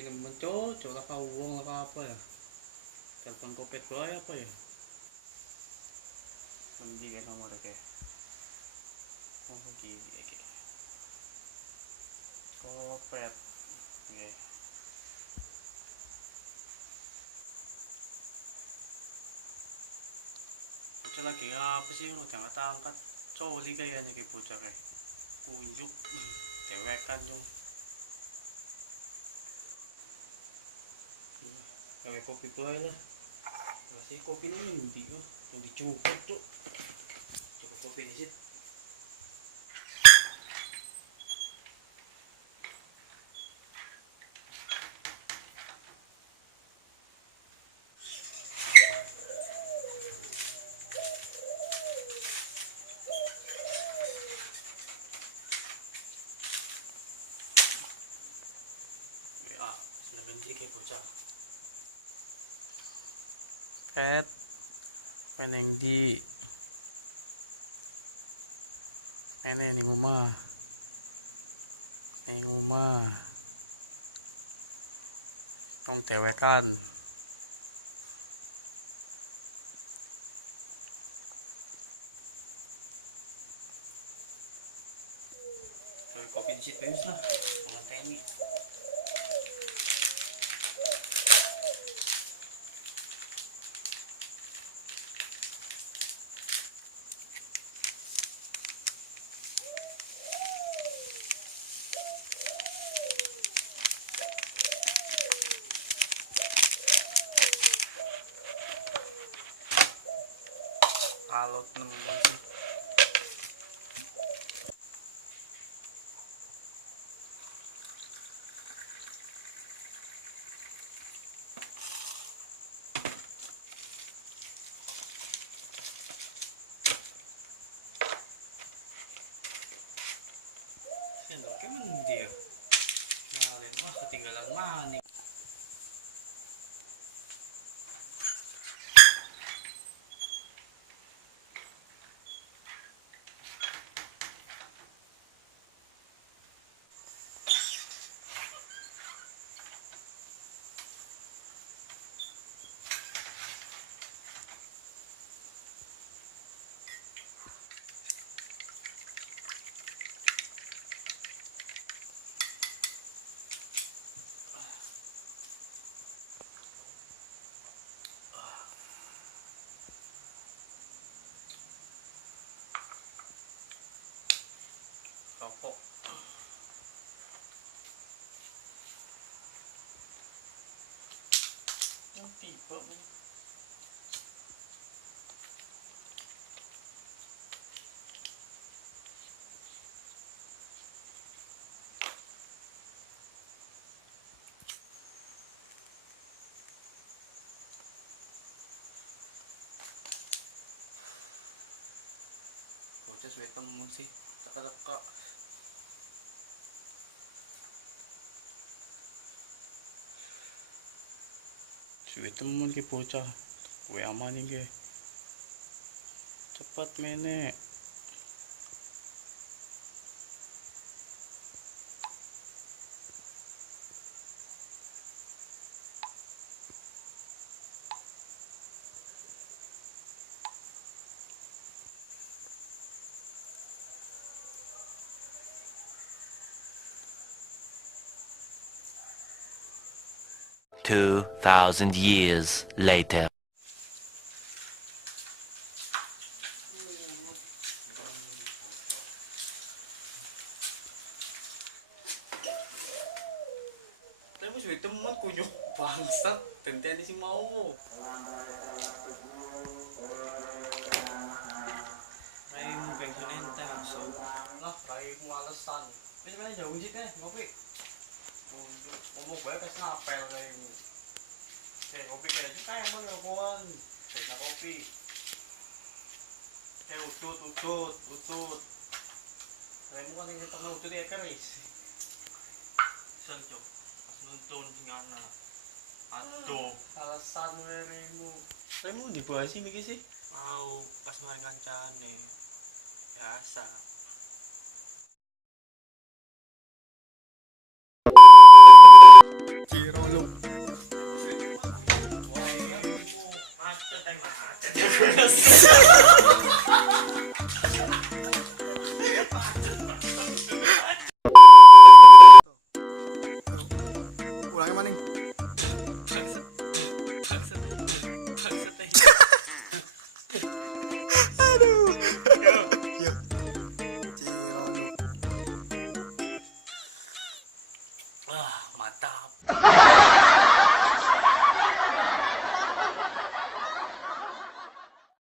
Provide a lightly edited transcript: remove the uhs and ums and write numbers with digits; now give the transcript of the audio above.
kopi nemen cocok lah kau wong lah apa ya. Telepon kopet bae apa ya. Nanti kan nomor ke. Oh iki. Kopet. Nggih. Bocah lagi apa sih udah angkat-angkat. Coli kayaknya ki bocah kayak. Kuyuk. Dewekan dong. Kayak kopi bae lah. Masih kopi ini nanti kok yang dicukup tuh. Cukup kopi di situ. Ya, sudah ganti kayak bocah. Ket peneng di ning omah tong dewekan kopi di situ lah ngeteni alot nemen sih. Sendoknya mending dia ngalen wah ketinggalan maning. Rokok tiba nih. Bocah suwe temen sih teka-teka suwe temen ki bocah we aman iki cepat menek. Two 2,000 years later. Tapi suwe temen kuyuk bangsat tenteni si mau. Raimu pengen ente langsung. Lah, raimu alasan. Wis mana jauh sih teh, ngopi. Ngomong bae kes ngapel raimu. Kopi kayak juga emang ngakuan. Kayak kopi. Utut. Raimu kan yang tengah utut ya keris. Senco. Pas nuntun singana. Aduh, alasan raimu. Raimu dibahas sih mikir sih. Mau pas main kancane. Biasa. Kira